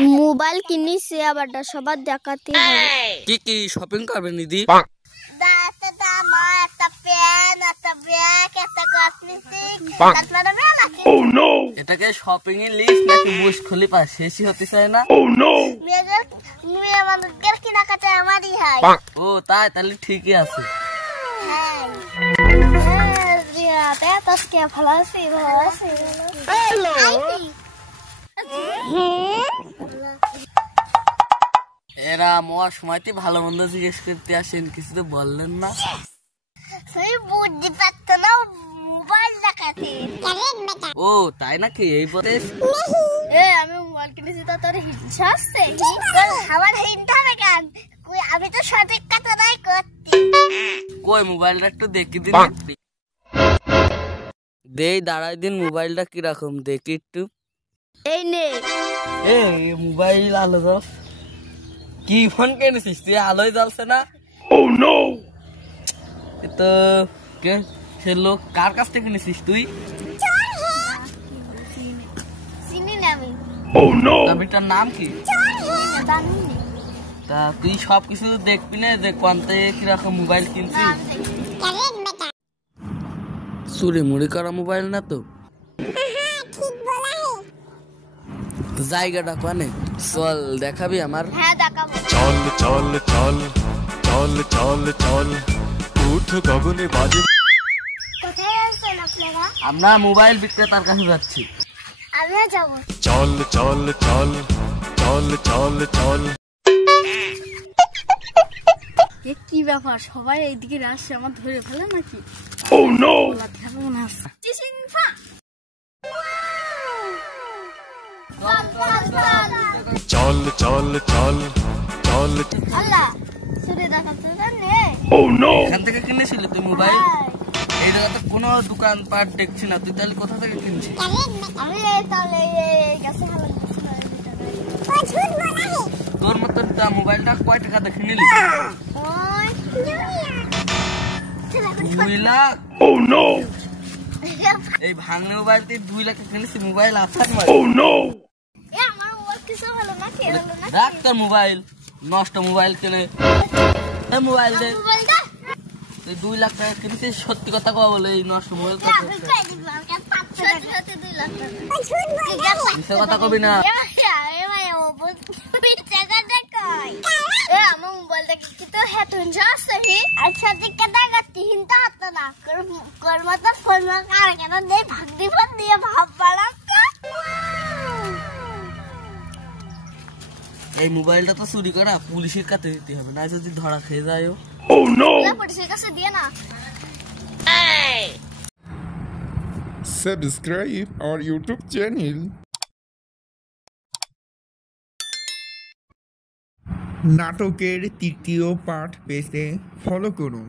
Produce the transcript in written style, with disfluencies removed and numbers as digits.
Mobile কিনেছি আবার সবার দেখাতে হবে। কি কি শপিং করবেন দিদি? একটা জামা, একটা প্যান্ট, একটা ব্যাগ, একটা কসমেটিক, তারপরে মেলাকে। Oh no! এটাকে শপিং এর লিস্ট নাকি বুশ খুলি পাস শেষই হতে চায় না? Oh no! মেয়ে মানুষের কেনাকাটা আমারই হয়। ও তাই, তাহলে ঠিকই আছে। ভালো আছি, ভালো আছি। এরা মহার সময়তে ভালো মন্দ জিজ্ঞেস করতে আসেন, কিছু তো বললেন না। বুদ্ধি পারত না, মোবাইল দেখাতে। ও তাই নাকি? এই পথে আমি মোবাইল কিনেছি তো তোর হিংসা আসছে? আমার হিংসা হবে কেন? আমি তো সঠিক কথাটাই করছি। কই মোবাইলটা একটু দেখি দিন। দেই দাঁড়াই দিন, মোবাইলটা কিরকম দেখি একটু। এই নে। এই মোবাইল আলো জ্বল। কি ফোন কিনেছিস তুই? আলোই জ্বলছে না। ও নো! তো কে সে লোক কার কাছ থেকে কিনেছিস তুই? চিনি না আমি। ও নো! তার নাম কি? জানি না। তা তুই সব কিছু দেখবি না যে কোনতে কিরকম মোবাইল কিনছিস? চুরি মুড়ি করা মোবাইল না তো? জায়গাটা কোনে? চল দেখাবি আমার? হ্যাঁ দেখাবো। চল চল চল চল চল চল উঠ গগনে বাজে। কোথায় আছেন আপনারা? আমরা মোবাইল বিক্রেতার কাছে যাচ্ছি। আমিও যাবো। চল চল চল চল চল চল। কি ব্যাপার, সবাই এইদিকে আসছে, আমার ধরে ফেলে নাকি? Oh no! চল চল চল চল। আল্লাহ সুরে দেখাচ্ছে জানে। Oh no! এখান থেকে কিনেছিলি তুই মোবাইল? এই জায়গাতে কোনো দোকান পাট দেখছি না, তুই তাহলে কোথা থেকে কিনছিস? আমি তাহলে গাছে হালা তোর মতন তা মোবাইলটা কয় টাকা দেখে নিলি? 2 লাখ? Oh no! এই ভাঙনে মোবাইল তুই 2 লাখে কিনেছিস? মোবাইল আসার মার। Oh no! আমার মোবাইল কিছু হলো না, কি হলো না? রাখ তোর মোবাইল, নষ্ট মোবাইল কিনে। মোবাইল দে। মোবাইলটা তুই 2 লাখ টাকা কিনেছিস, সত্যি কথা কও বলে এই নষ্ট মোবাইল কত? আমি কই দিব, আমাকে 2 লাখ টাকা। মিথ্যা কথা কবি না। আমার মোবাইলটা কি তো হ্যাঁ তুই যাচ্ছে আচ্ছা দিকে দেখাচ্ছি হিন্তা হাত না কর্মতা ফোন আর কেন দেই ভাগ দিব দিয়ে ভাব পালাম। এই মোবাইলটা তো চুরি করা, পুলিশের কাছে দিতে হবে, না যদি ধরা খেয়ে যায়। Oh no! পুলিশের কাছে দিয়ে না। Subscribe our YouTube channel. নাটকের তৃতীয় পার্ট পেতে ফলো করুন।